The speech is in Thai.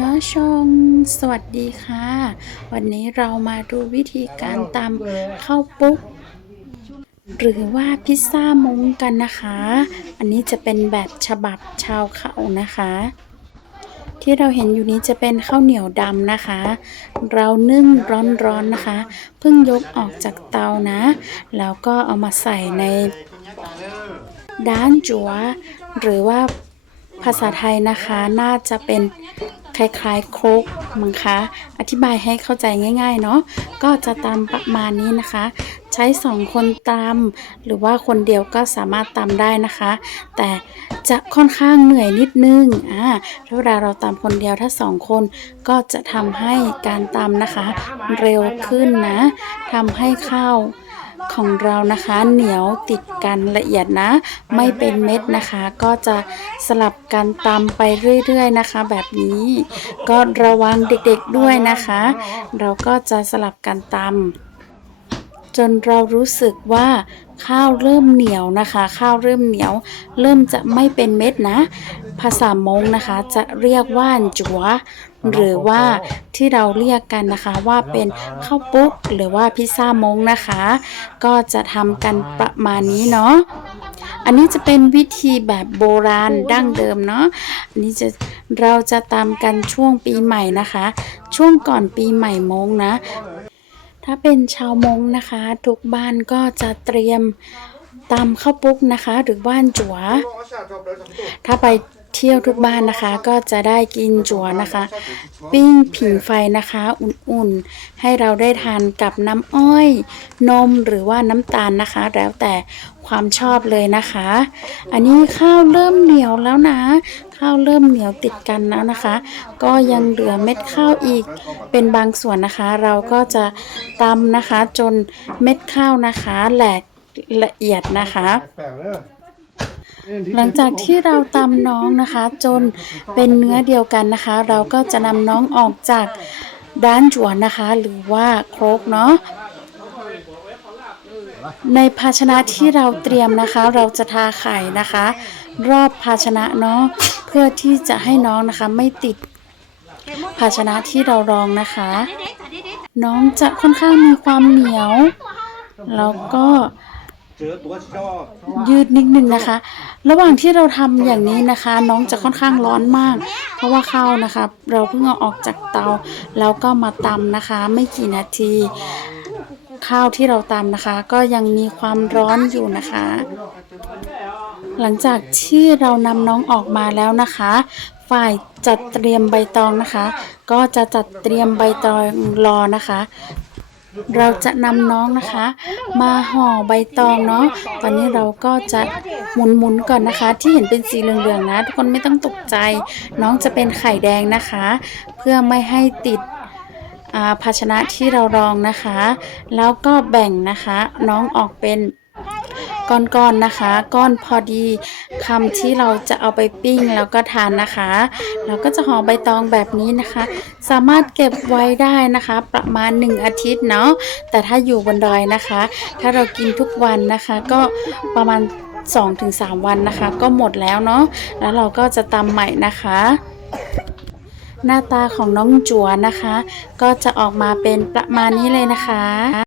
ย้อชงสวัสดีค่ะวันนี้เรามาดูวิธีการตำข้าวปุ๊กหรือว่าพิซซ่ามงกันนะคะอันนี้จะเป็นแบบฉบับชาวเขานะคะที่เราเห็นอยู่นี้จะเป็นข้าวเหนียวดำนะคะเรานึ่งร้อนๆนะคะเพิ่งยกออกจากเตานะแล้วก็เอามาใส่ในด้านจั๋วหรือว่าภาษาไทยนะคะน่าจะเป็นคล้ายๆโครกมั้งคะอธิบายให้เข้าใจง่ายๆเนาะก็จะตำประมาณนี้นะคะใช้2คนตำหรือว่าคนเดียวก็สามารถตำได้นะคะแต่จะค่อนข้างเหนื่อยนิดนึงถ้าเวลาเราตำคนเดียวถ้า2คนก็จะทำให้การตำนะคะเร็วขึ้นนะทำให้ข้าวของเรานะคะเหนียวติดกันละเอียดนะไม่เป็นเม็ดนะคะก็จะสลับกันตำไปเรื่อยๆนะคะแบบนี้ก็ระวังเด็กๆด้วยนะคะเราก็จะสลับกันตำจนเรารู้สึกว่าข้าวเริ่มเหนียวนะคะข้าวเริ่มเหนียวเริ่มจะไม่เป็นเม็ดนะภาษามงนะคะจะเรียกว่าจั๋วหรือว่าที่เราเรียกกันนะคะว่าเป็นข้าวปุ๊กหรือว่าพิซซ่ามงนะคะก็จะทำกันประมาณนี้เนาะอันนี้จะเป็นวิธีแบบโบราณดั้งเดิมเนาะอันนี้เราจะตามกันช่วงปีใหม่นะคะช่วงก่อนปีใหม่มงนะถ้าเป็นชาวมงนะคะทุกบ้านก็จะเตรียมตำข้าวปุ๊กนะคะหรือบ้านจั๋วถ้าไปเที่ยวทุกบ้านนะคะก็จะได้กินจั๋วนะคะปิ้งผิงไฟนะคะอุ่นๆให้เราได้ทานกับน้ำอ้อยนมหรือว่าน้ำตาลนะคะแล้วแต่ความชอบเลยนะคะอันนี้ข้าวเริ่มเหนียวแล้วนะข้าวเริ่มเหนียวติดกันแล้วนะคะก็ยังเหลือเม็ดข้าวอีกเป็นบางส่วนนะคะเราก็จะตำนะคะจนเม็ดข้าวนะคะแหลกละเอียดนะคะหลังจากที่เราตำน้องนะคะจนเป็นเนื้อเดียวกันนะคะเราก็จะนำน้องออกจากด้านจั่วนะคะหรือว่าโครกเนาะในภาชนะที่เราเตรียมนะคะเราจะทาไข่นะคะรอบภาชนะเนาะเพื่อที่จะให้น้องนะคะไม่ติดภาชนะที่เรารองนะคะน้องจะค่อนข้างมีความเหนียวแล้วก็ยืดนิดนึงนะคะระหว่างที่เราทำอย่างนี้นะคะน้องจะค่อนข้างร้อนมากเพราะว่าข้าวนะคะเราเพิ่งเอาออกจากเตาแล้วก็มาตำนะคะไม่กี่นาทีข้าวที่เราตำนะคะก็ยังมีความร้อนอยู่นะคะหลังจากที่เรานำน้องออกมาแล้วนะคะฝ่ายจัดเตรียมใบตองนะคะก็จะจัดเตรียมใบตองรอนะคะเราจะนำน้องนะคะมาห่อใบตองเนาะตอนนี้เราก็จะหมุนก่อนนะคะที่เห็นเป็นสีเหลืองๆนะทุกคนไม่ต้องตกใจน้องจะเป็นไข่แดงนะคะเพื่อไม่ให้ติดภาชนะที่เรารองนะคะแล้วก็แบ่งนะคะน้องออกเป็นก้อนๆนะคะก้อนพอดีคำที่เราจะเอาไปปิ้งแล้วก็ทานนะคะเราก็จะห่อใบตองแบบนี้นะคะสามารถเก็บไว้ได้นะคะประมาณ1อาทิตย์เนาะแต่ถ้าอยู่บนดอยนะคะถ้าเรากินทุกวันนะคะก็ประมาณ2-3 วันนะคะก็หมดแล้วเนาะแล้วเราก็จะตำใหม่นะคะหน้าตาของน้องจั๋วนะคะก็จะออกมาเป็นประมาณนี้เลยนะคะ